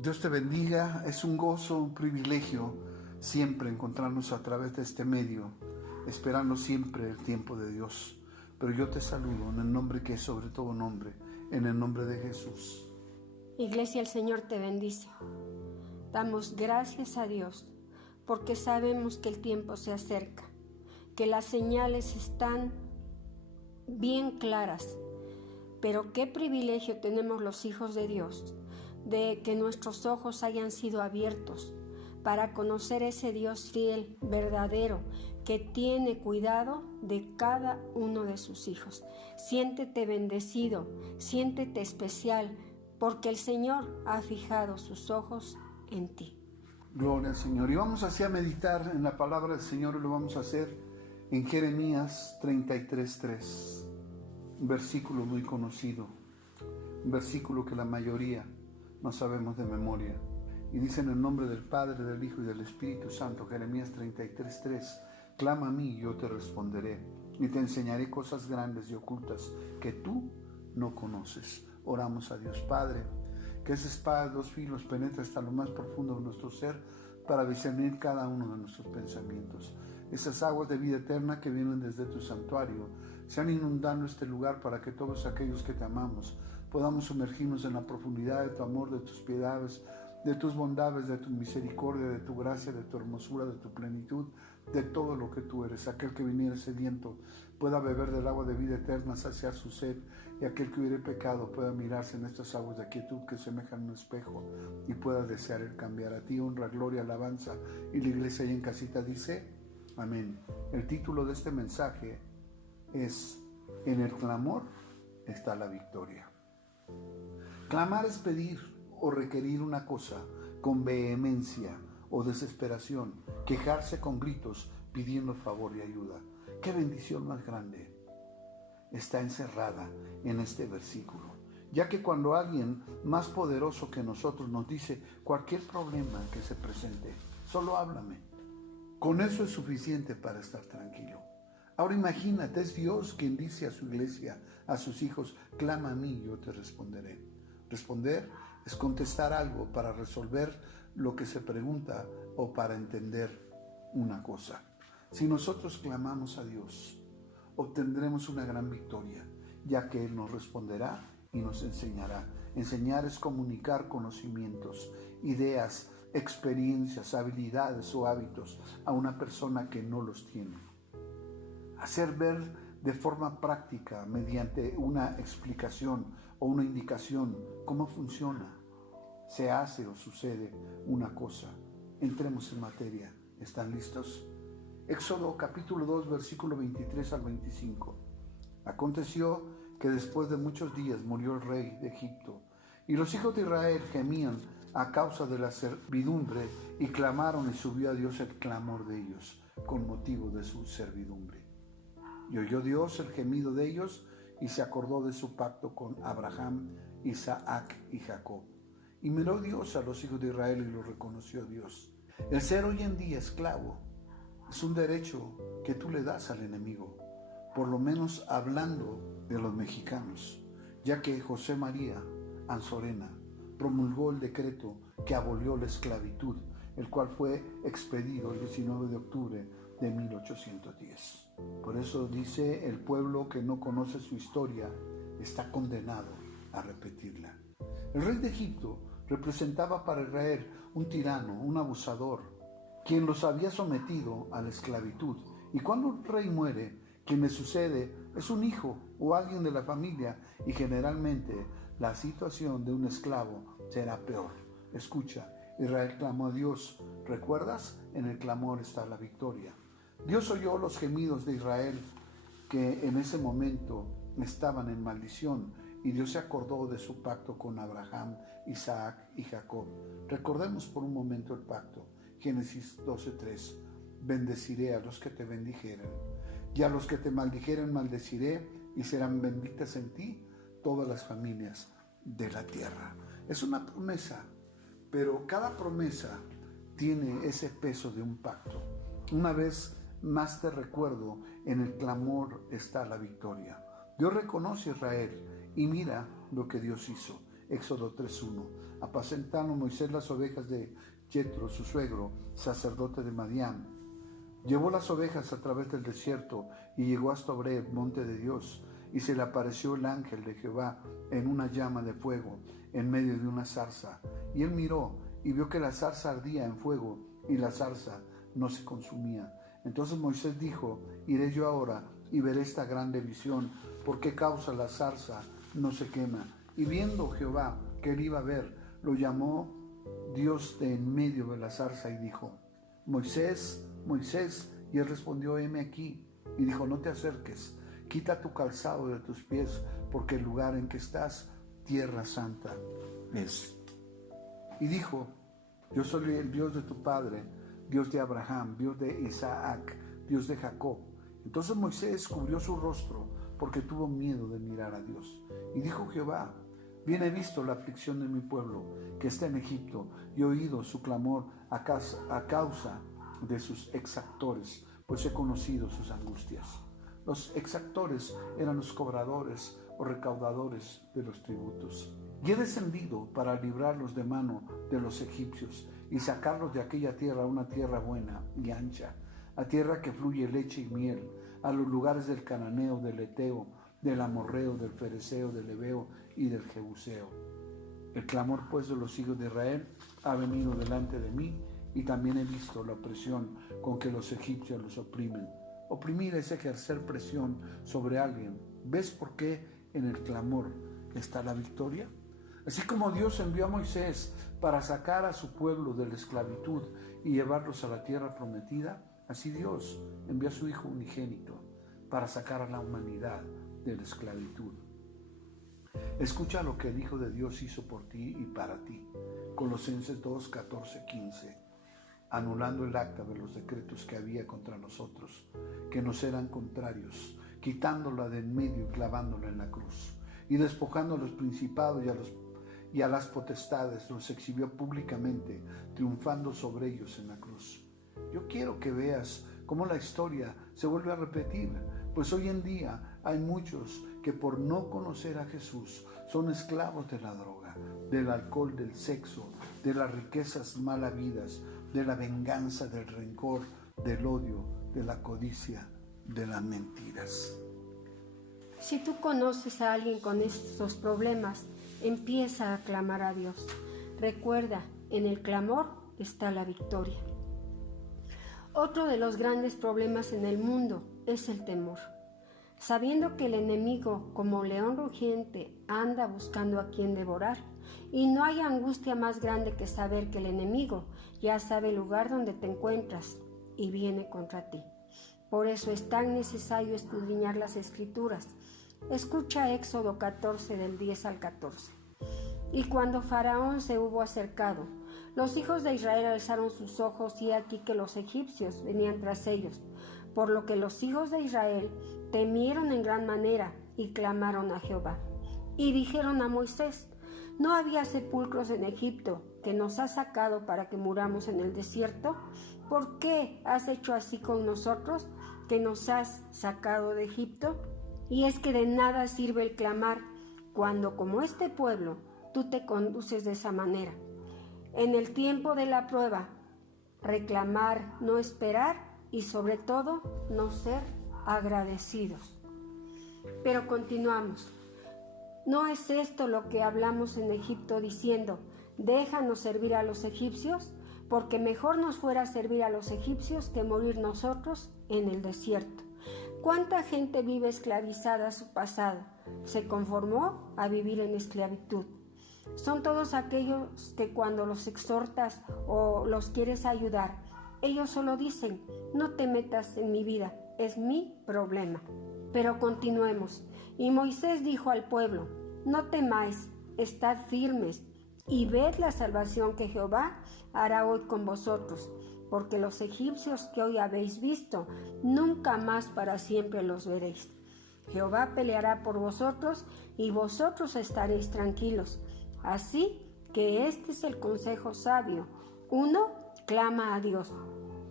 Dios te bendiga, es un gozo, un privilegio siempre encontrarnos a través de este medio, esperando siempre el tiempo de Dios. Pero yo te saludo en el nombre que es sobre todo nombre, en el nombre de Jesús. Iglesia, el Señor te bendice. Damos gracias a Dios porque sabemos que el tiempo se acerca, que las señales están bien claras. Pero qué privilegio tenemos los hijos de Dios de que nuestros ojos hayan sido abiertos para conocer ese Dios fiel, verdadero, que tiene cuidado de cada uno de sus hijos. Siéntete bendecido, siéntete especial, porque el Señor ha fijado sus ojos en ti. Gloria al Señor. Y vamos así a meditar en la palabra del Señor, y lo vamos a hacer en Jeremías 33:3, un versículo muy conocido, un versículo que la mayoría no sabemos de memoria. Y dice: en el nombre del Padre, del Hijo y del Espíritu Santo, Jeremías 33:3, clama a mí y yo te responderé, y te enseñaré cosas grandes y ocultas que tú no conoces. Oramos a Dios. Padre, que esa espada de dos filos penetre hasta lo más profundo de nuestro ser para discernir cada uno de nuestros pensamientos. Esas aguas de vida eterna que vienen desde tu santuario sean inundando este lugar para que todos aquellos que te amamos podamos sumergirnos en la profundidad de tu amor, de tus piedades, de tus bondades, de tu misericordia, de tu gracia, de tu hermosura, de tu plenitud, de todo lo que tú eres. Aquel que viniera sediento pueda beber del agua de vida eterna, saciar su sed, y aquel que hubiere pecado pueda mirarse en estas aguas de quietud que semejan un espejo y pueda desear el cambiar. A ti honra, gloria, alabanza. Y la iglesia ahí en casita dice: amén. El título de este mensaje es: en el clamor está la victoria. Clamar es pedir o requerir una cosa con vehemencia o desesperación, quejarse con gritos pidiendo favor y ayuda. ¡Qué bendición más grande está encerrada en este versículo! Ya que cuando alguien más poderoso que nosotros nos dice cualquier problema que se presente, solo háblame, con eso es suficiente para estar tranquilo. Ahora imagínate, es Dios quien dice a su iglesia, a sus hijos: clama a mí y yo te responderé. Responder es contestar algo para resolver lo que se pregunta o para entender una cosa. Si nosotros clamamos a Dios, obtendremos una gran victoria, ya que Él nos responderá y nos enseñará. Enseñar es comunicar conocimientos, ideas, experiencias, habilidades o hábitos a una persona que no los tiene. Hacer ver de forma práctica, mediante una explicación o una indicación, cómo funciona, se hace o sucede una cosa. Entremos en materia. ¿Están listos? Éxodo capítulo 2, versículo 23 al 25. Aconteció que después de muchos días murió el rey de Egipto, y los hijos de Israel gemían a causa de la servidumbre, y clamaron, y subió a Dios el clamor de ellos con motivo de su servidumbre. Y oyó Dios el gemido de ellos, y se acordó de su pacto con Abraham, Isaac y Jacob. Y miró Dios a los hijos de Israel y los reconoció Dios. El ser hoy en día esclavo es un derecho que tú le das al enemigo, por lo menos hablando de los mexicanos, ya que José María Anzorena promulgó el decreto que abolió la esclavitud, el cual fue expedido el 19 de octubre de 1810. Por eso dice: el pueblo que no conoce su historia está condenado a repetirla. El rey de Egipto representaba para Israel un tirano, un abusador, quien los había sometido a la esclavitud. Y cuando un rey muere, quien le sucede es un hijo o alguien de la familia, y generalmente la situación de un esclavo será peor. Escucha, Israel clamó a Dios. ¿Recuerdas? En el clamor está la victoria. Dios oyó los gemidos de Israel, que en ese momento estaban en maldición, y Dios se acordó de su pacto con Abraham, Isaac y Jacob. Recordemos por un momento el pacto. Génesis 12:3. Bendeciré a los que te bendijeren, y a los que te maldijeren maldeciré, y serán benditas en ti todas las familias de la tierra. Es una promesa, pero cada promesa tiene ese peso de un pacto. Una vez más te recuerdo, en el clamor está la victoria. Dios reconoce a Israel y mira lo que Dios hizo. Éxodo 3:1. Apacentando Moisés las ovejas de Jetro, su suegro, sacerdote de Madián. Llevó las ovejas a través del desierto y llegó hasta Horeb, monte de Dios, y se le apareció el ángel de Jehová en una llama de fuego en medio de una zarza. Y él miró y vio que la zarza ardía en fuego y la zarza no se consumía. Entonces Moisés dijo: iré yo ahora y veré esta grande visión, por qué causa la zarza no se quema. Y viendo Jehová que él iba a ver, lo llamó Dios de en medio de la zarza y dijo: Moisés, Moisés. Y él respondió: heme aquí. Y dijo: no te acerques, quita tu calzado de tus pies, porque el lugar en que estás, tierra santa es. Y dijo: yo soy el Dios de tu padre, Dios de Abraham, Dios de Isaac, Dios de Jacob. Entonces Moisés cubrió su rostro, porque tuvo miedo de mirar a Dios. Y dijo Jehová: bien he visto la aflicción de mi pueblo, que está en Egipto, y he oído su clamor a causa de sus exactores, pues he conocido sus angustias. Los exactores eran los cobradores o recaudadores de los tributos. Y he descendido para librarlos de mano de los egipcios y sacarlos de aquella tierra a una tierra buena y ancha, a tierra que fluye leche y miel, a los lugares del cananeo, del eteo, del amorreo, del fereceo, del heveo y del jebuseo. El clamor pues de los hijos de Israel ha venido delante de mí, y también he visto la opresión con que los egipcios los oprimen. Oprimir es ejercer presión sobre alguien. ¿Ves por qué en el clamor está la victoria? Así como Dios envió a Moisés para sacar a su pueblo de la esclavitud y llevarlos a la tierra prometida, así Dios envió a su Hijo unigénito para sacar a la humanidad de la esclavitud. Escucha lo que el Hijo de Dios hizo por ti y para ti. Colosenses 2, 14, 15. Anulando el acta de los decretos que había contra nosotros, que nos eran contrarios, quitándola de en medio y clavándola en la cruz, y despojando a los principados y a las potestades, los exhibió públicamente, triunfando sobre ellos en la cruz. Yo quiero que veas cómo la historia se vuelve a repetir, pues hoy en día hay muchos que por no conocer a Jesús son esclavos de la droga, del alcohol, del sexo, de las riquezas mal habidas, de la venganza, del rencor, del odio, de la codicia, de las mentiras. Si tú conoces a alguien con estos problemas, empieza a clamar a Dios. Recuerda, en el clamor está la victoria. Otro de los grandes problemas en el mundo es el temor. Sabiendo que el enemigo, como león rugiente, anda buscando a quien devorar, y no hay angustia más grande que saber que el enemigo ya sabe el lugar donde te encuentras y viene contra ti. Por eso es tan necesario escudriñar las Escrituras. Escucha Éxodo 14 del 10 al 14. Y cuando Faraón se hubo acercado, los hijos de Israel alzaron sus ojos, y aquí que los egipcios venían tras ellos, por lo que los hijos de Israel temieron en gran manera y clamaron a Jehová. Y dijeron a Moisés: ¿no había sepulcros en Egipto que nos has sacado para que muramos en el desierto? ¿Por qué has hecho así con nosotros, que nos has sacado de Egipto? Y es que de nada sirve el clamar cuando, como este pueblo, tú te conduces de esa manera. En el tiempo de la prueba, reclamar, no esperar, y sobre todo, no ser agradecidos. Pero continuamos. ¿No es esto lo que hablamos en Egipto diciendo: déjanos servir a los egipcios? Porque mejor nos fuera servir a los egipcios que morir nosotros en el desierto. ¿Cuánta gente vive esclavizada a su pasado? Se conformó a vivir en esclavitud. Son todos aquellos que cuando los exhortas o los quieres ayudar, ellos solo dicen: no te metas en mi vida, es mi problema. Pero continuemos. Y Moisés dijo al pueblo: no temáis, estad firmes, y ved la salvación que Jehová hará hoy con vosotros, porque los egipcios que hoy habéis visto, nunca más para siempre los veréis. Jehová peleará por vosotros, y vosotros estaréis tranquilos. Así que este es el consejo sabio. 1. Clama a Dios.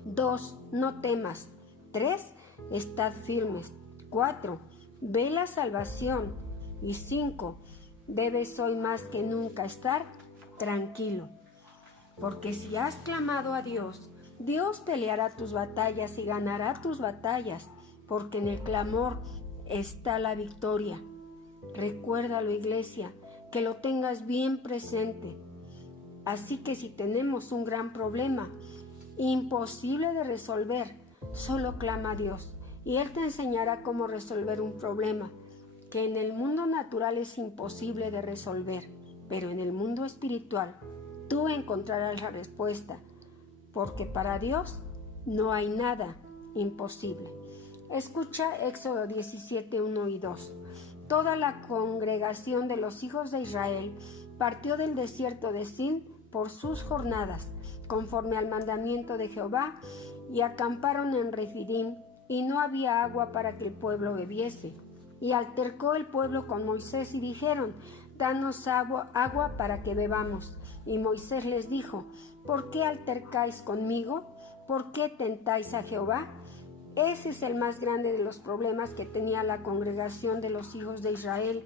2. No temas. 3. Estad firmes. 4. Ve la salvación. Y 5. debes hoy más que nunca estar tranquilo. Porque si has clamado a Dios, Dios peleará tus batallas y ganará tus batallas, porque en el clamor está la victoria. Recuérdalo, iglesia, que lo tengas bien presente. Así que si tenemos un gran problema, imposible de resolver, solo clama a Dios y Él te enseñará cómo resolver un problema que en el mundo natural es imposible de resolver, pero en el mundo espiritual tú encontrarás la respuesta, porque para Dios no hay nada imposible. Escucha Éxodo 17, 1 y 2. Toda la congregación de los hijos de Israel partió del desierto de Sin por sus jornadas, conforme al mandamiento de Jehová, y acamparon en Refidim, y no había agua para que el pueblo bebiese. Y altercó el pueblo con Moisés y dijeron: danos agua para que bebamos. Y Moisés les dijo: ¿por qué altercáis conmigo? ¿Por qué tentáis a Jehová? Ese es el más grande de los problemas que tenía la congregación de los hijos de Israel.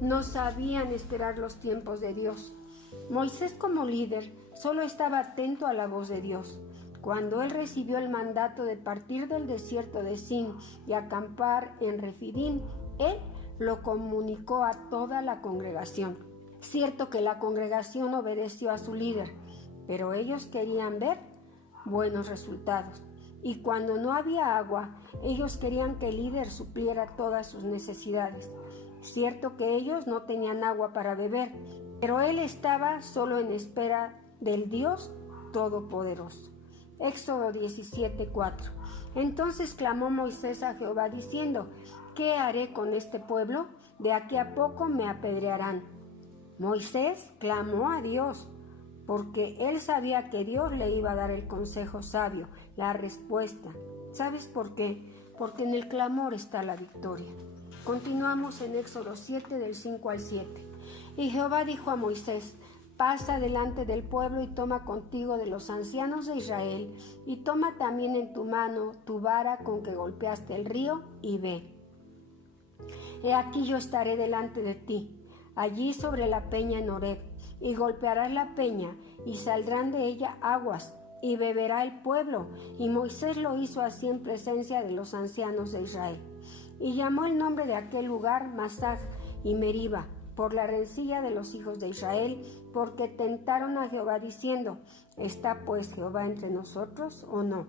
No sabían esperar los tiempos de Dios. Moisés, como líder, solo estaba atento a la voz de Dios. Cuando él recibió el mandato de partir del desierto de Sin y acampar en Refidim, él lo comunicó a toda la congregación. Cierto que la congregación obedeció a su líder, pero ellos querían ver buenos resultados. Y cuando no había agua, ellos querían que el líder supliera todas sus necesidades. Cierto que ellos no tenían agua para beber, pero él estaba solo en espera del Dios Todopoderoso. Éxodo 17, 4. Entonces clamó Moisés a Jehová diciendo: ¿qué haré con este pueblo? De aquí a poco me apedrearán. Moisés clamó a Dios, porque él sabía que Dios le iba a dar el consejo sabio, la respuesta. ¿Sabes por qué? Porque en el clamor está la victoria. Continuamos en Éxodo 7, del 5 al 7. Y Jehová dijo a Moisés: pasa delante del pueblo y toma contigo de los ancianos de Israel, y toma también en tu mano tu vara con que golpeaste el río, y ve. He aquí yo estaré delante de ti, allí sobre la peña en Horeb, y golpearás la peña, y saldrán de ella aguas, y beberá el pueblo. Y Moisés lo hizo así en presencia de los ancianos de Israel. Y llamó el nombre de aquel lugar Masah y Meriba, por la rencilla de los hijos de Israel, porque tentaron a Jehová diciendo: ¿está pues Jehová entre nosotros o no?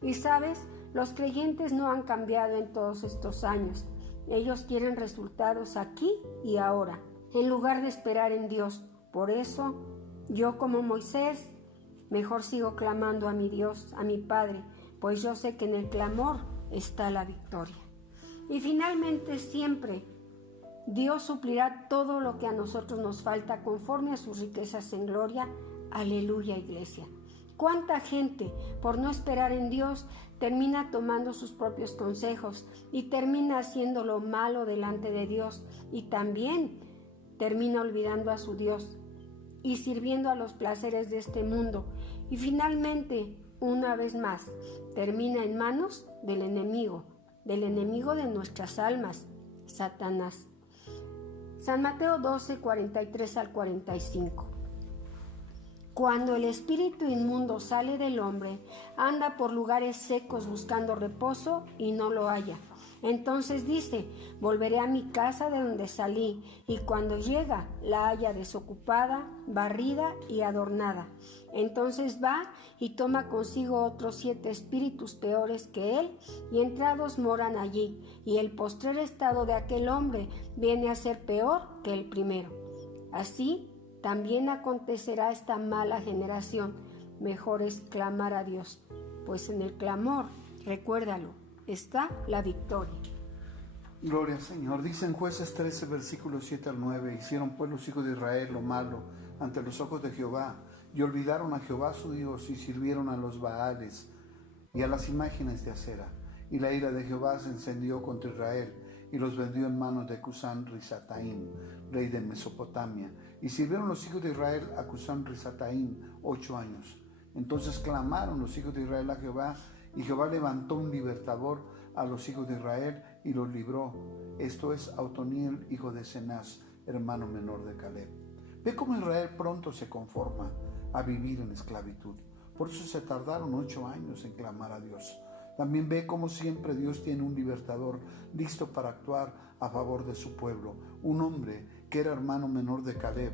Y sabes, los creyentes no han cambiado en todos estos años. Ellos quieren resultados aquí y ahora, en lugar de esperar en Dios. Por eso, yo como Moisés, mejor sigo clamando a mi Dios, a mi Padre, pues yo sé que en el clamor está la victoria. Y finalmente, siempre Dios suplirá todo lo que a nosotros nos falta conforme a sus riquezas en gloria. Aleluya, iglesia. ¿Cuánta gente, por no esperar en Dios, termina tomando sus propios consejos y termina haciendo lo malo delante de Dios, y también termina olvidando a su Dios y sirviendo a los placeres de este mundo, y finalmente, una vez más, termina en manos del enemigo de nuestras almas, Satanás? San Mateo 12, 43 al 45. Cuando el espíritu inmundo sale del hombre, anda por lugares secos buscando reposo y no lo halla. Entonces dice: volveré a mi casa de donde salí, y cuando llega la halla desocupada, barrida y adornada. Entonces va y toma consigo otros 7 espíritus peores que él, y entrados moran allí, y el postrer estado de aquel hombre viene a ser peor que el primero. Así también acontecerá a esta mala generación. Mejor es clamar a Dios, pues en el clamor, recuérdalo, está la victoria. Gloria al Señor. Dice en Jueces 13, versículos 7 al 9: hicieron pues los hijos de Israel lo malo ante los ojos de Jehová, y olvidaron a Jehová su Dios, y sirvieron a los Baales y a las imágenes de acera. Y la ira de Jehová se encendió contra Israel, y los vendió en manos de Cusán Risataim, rey de Mesopotamia. Y sirvieron los hijos de Israel a Cusán Risataim 8 años. Entonces clamaron los hijos de Israel a Jehová, y Jehová levantó un libertador a los hijos de Israel y los libró. Esto es Otoniel, hijo de Cenaz, hermano menor de Caleb. Ve cómo Israel pronto se conforma a vivir en esclavitud. Por eso se tardaron 8 años en clamar a Dios. También ve cómo siempre Dios tiene un libertador listo para actuar a favor de su pueblo. Un hombre que era hermano menor de Caleb,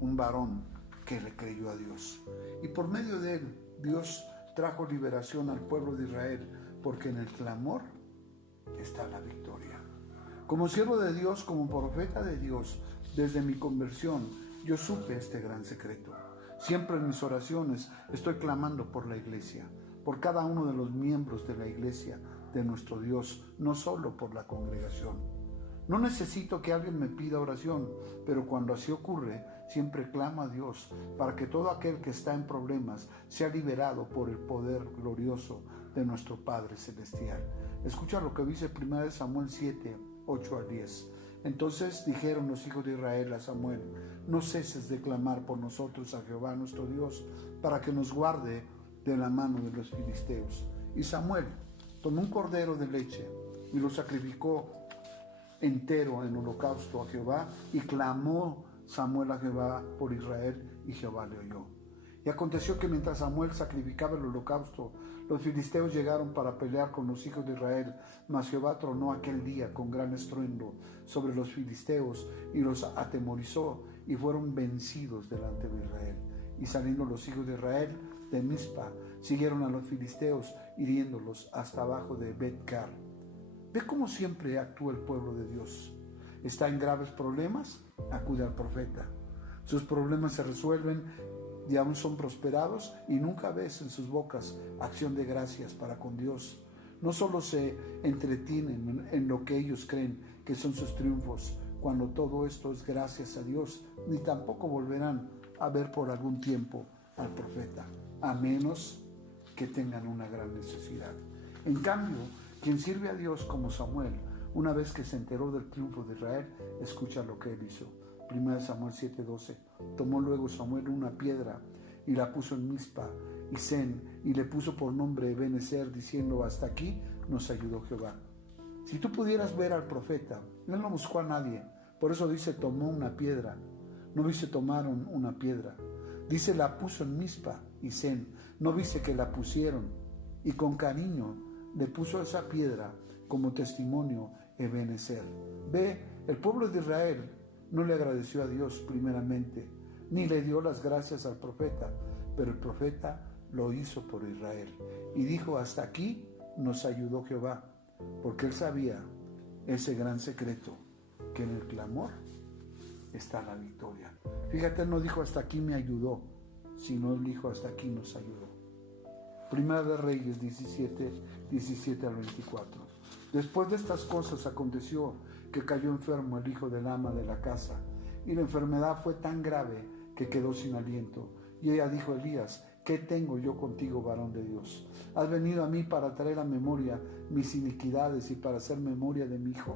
un varón que le creyó a Dios. Y por medio de él, Dios trajo liberación al pueblo de Israel, porque en el clamor está la victoria. Como siervo de Dios, como profeta de Dios, desde mi conversión, yo supe este gran secreto. Siempre en mis oraciones estoy clamando por la iglesia, por cada uno de los miembros de la iglesia de nuestro Dios, no solo por la congregación. No necesito que alguien me pida oración, pero cuando así ocurre, siempre clamo a Dios para que todo aquel que está en problemas sea liberado por el poder glorioso de nuestro Padre Celestial. Escucha lo que dice 1 Samuel 7, 8 al 10. Entonces dijeron los hijos de Israel a Samuel: no ceses de clamar por nosotros a Jehová nuestro Dios, para que nos guarde de la mano de los filisteos. Y Samuel tomó un cordero de leche y lo sacrificó entero en holocausto a Jehová, y clamó Samuel a Jehová por Israel, y Jehová le oyó. Y aconteció que mientras Samuel sacrificaba el holocausto, los filisteos llegaron para pelear con los hijos de Israel, mas Jehová tronó aquel día con gran estruendo sobre los filisteos y los atemorizó, y fueron vencidos delante de Israel. Y saliendo los hijos de Israel de Mizpa, siguieron a los filisteos, hiriéndolos hasta abajo de Bet-car. Ve cómo siempre actúa el pueblo de Dios. Está en graves problemas, acude al profeta. Sus problemas se resuelven y aún son prosperados, y nunca ves en sus bocas acción de gracias para con Dios. No solo se entretienen en lo que ellos creen que son sus triunfos, cuando todo esto es gracias a Dios, ni tampoco volverán a ver por algún tiempo al profeta, a menos que tengan una gran necesidad. En cambio, quien sirve a Dios como Samuel, una vez que se enteró del triunfo de Israel, escucha lo que él hizo. 1 Samuel 7:12. Tomó luego Samuel una piedra y la puso en Mizpa y Sen, y le puso por nombre Ebenezer, diciendo: hasta aquí nos ayudó Jehová. Si tú pudieras ver al profeta, él no buscó a nadie. Por eso dice tomó una piedra. No dice tomaron una piedra. Dice la puso en Mizpa y Sen. No dice que la pusieron. Y con cariño le puso esa piedra como testimonio Ebenezer. Ve, el pueblo de Israel no le agradeció a Dios primeramente, ni le dio las gracias al profeta, pero el profeta lo hizo por Israel. Y dijo: hasta aquí nos ayudó Jehová, porque él sabía ese gran secreto, que en el clamor está la victoria. Fíjate, él no dijo hasta aquí me ayudó, sino él dijo hasta aquí nos ayudó. Primera de Reyes 17 al 24. Después de estas cosas aconteció que cayó enfermo el hijo del ama de la casa, y la enfermedad fue tan grave que quedó sin aliento. Y ella dijo a Elías: ¿qué tengo yo contigo, varón de Dios? ¿Has venido a mí para traer a memoria mis iniquidades y para hacer memoria de mi hijo?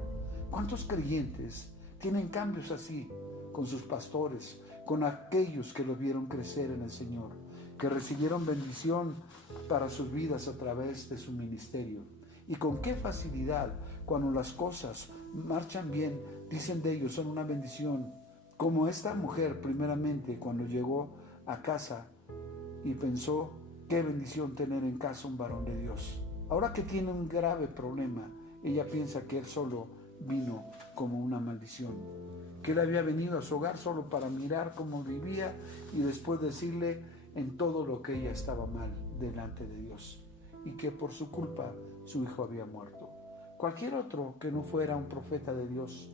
¿Cuántos creyentes tienen cambios así con sus pastores, con aquellos que lo vieron crecer en el Señor, que recibieron bendición para sus vidas a través de su ministerio? Y con qué facilidad, cuando las cosas marchan bien, dicen de ellos son una bendición. Como esta mujer, primeramente, cuando llegó a casa y pensó: qué bendición tener en casa un varón de Dios. Ahora que tiene un grave problema, ella piensa que él solo vino como una maldición, que él había venido a su hogar solo para mirar cómo vivía y después decirle en todo lo que ella estaba mal delante de Dios, y que por su culpa su hijo había muerto. Cualquier otro que no fuera un profeta de Dios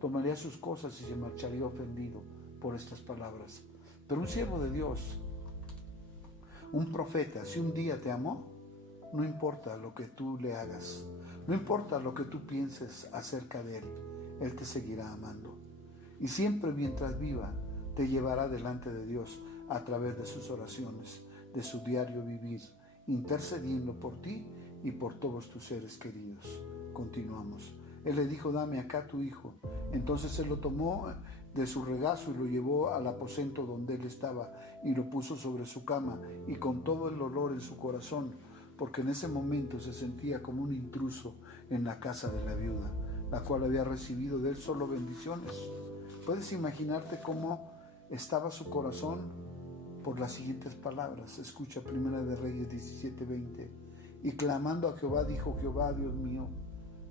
tomaría sus cosas y se marcharía ofendido por estas palabras. Pero un siervo de Dios, un profeta, si un día te amó, no importa lo que tú le hagas, no importa lo que tú pienses acerca de él, él te seguirá amando. Y siempre mientras viva, te llevará delante de Dios a través de sus oraciones, de su diario vivir, intercediendo por ti y por todos tus seres queridos. Continuamos. Él le dijo: dame acá tu hijo. Entonces él lo tomó de su regazo y lo llevó al aposento donde él estaba y lo puso sobre su cama, y con todo el olor en su corazón, porque en ese momento se sentía como un intruso en la casa de la viuda, la cual había recibido de él solo bendiciones. Puedes imaginarte cómo estaba su corazón por las siguientes palabras. Escucha Primera de Reyes 17:20. Y clamando a Jehová, dijo Jehová, Dios mío,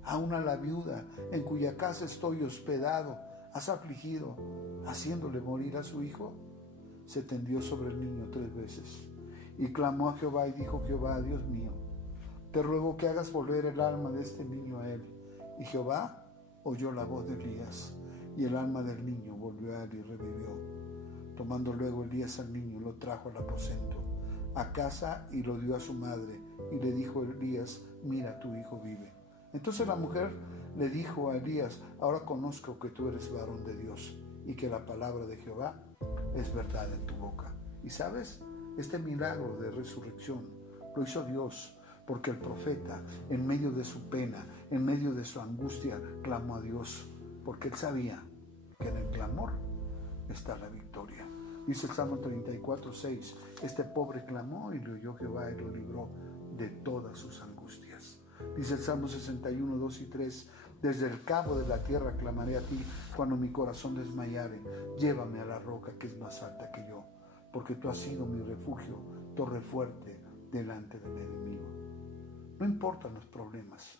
aún a la viuda en cuya casa estoy hospedado, has afligido, haciéndole morir a su hijo. Se tendió sobre el niño 3 veces. Y clamó a Jehová y dijo Jehová, Dios mío, te ruego que hagas volver el alma de este niño a él. Y Jehová oyó la voz de Elías, y el alma del niño volvió a él y revivió. Tomando luego Elías al niño, lo trajo al aposento, a casa, y lo dio a su madre. Y le dijo Elías, mira, tu hijo vive. Entonces la mujer le dijo a Elías, ahora conozco que tú eres varón de Dios, y que la palabra de Jehová es verdad en tu boca. Y sabes, este milagro de resurrección lo hizo Dios, porque el profeta, en medio de su pena, en medio de su angustia, clamó a Dios, porque él sabía que en el clamor está la victoria. Dice el Salmo 34:6, este pobre clamó y le oyó Jehová y lo libró de todas sus angustias. Dice el Salmo 61:2 y 3, desde el cabo de la tierra clamaré a ti cuando mi corazón desmayare. Llévame a la roca que es más alta que yo, porque tú has sido mi refugio, torre fuerte delante del enemigo. No importan los problemas,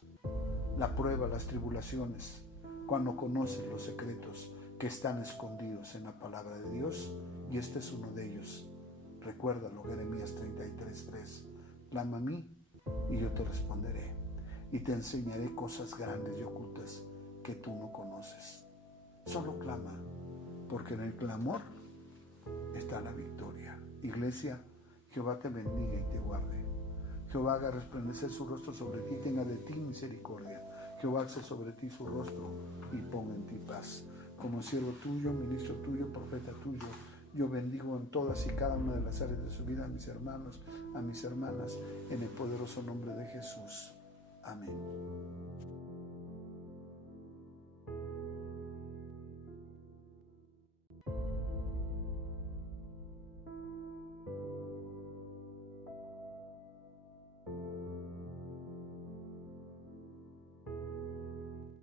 la prueba, las tribulaciones, cuando conoces los secretos que están escondidos en la palabra de Dios, y este es uno de ellos. Recuérdalo, Jeremías 33:3. Clama a mí y yo te responderé, y te enseñaré cosas grandes y ocultas que tú no conoces. Solo clama, porque en el clamor está la victoria. Iglesia, Jehová te bendiga y te guarde. Jehová haga resplandecer su rostro sobre ti, tenga de ti misericordia. Jehová alce sobre ti su rostro y ponga en ti paz. Como siervo tuyo, ministro tuyo, profeta tuyo, yo bendigo en todas y cada una de las áreas de su vida a mis hermanos, a mis hermanas, en el poderoso nombre de Jesús. Amén.